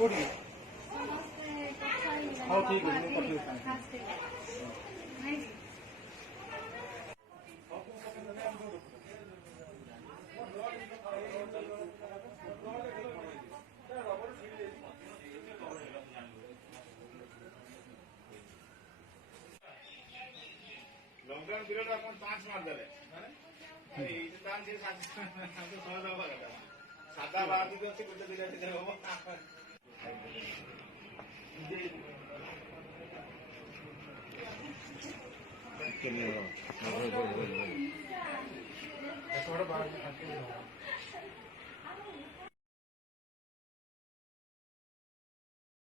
କୋଉଠି? ହଉ ଠିକ୍ ଅଛି ମୁଁ ପଠେଇବି लॉकडाउन पीरियड अपन 5 मारदेले सादा बाहर भी अच्छे गोटे दिन हम बाहर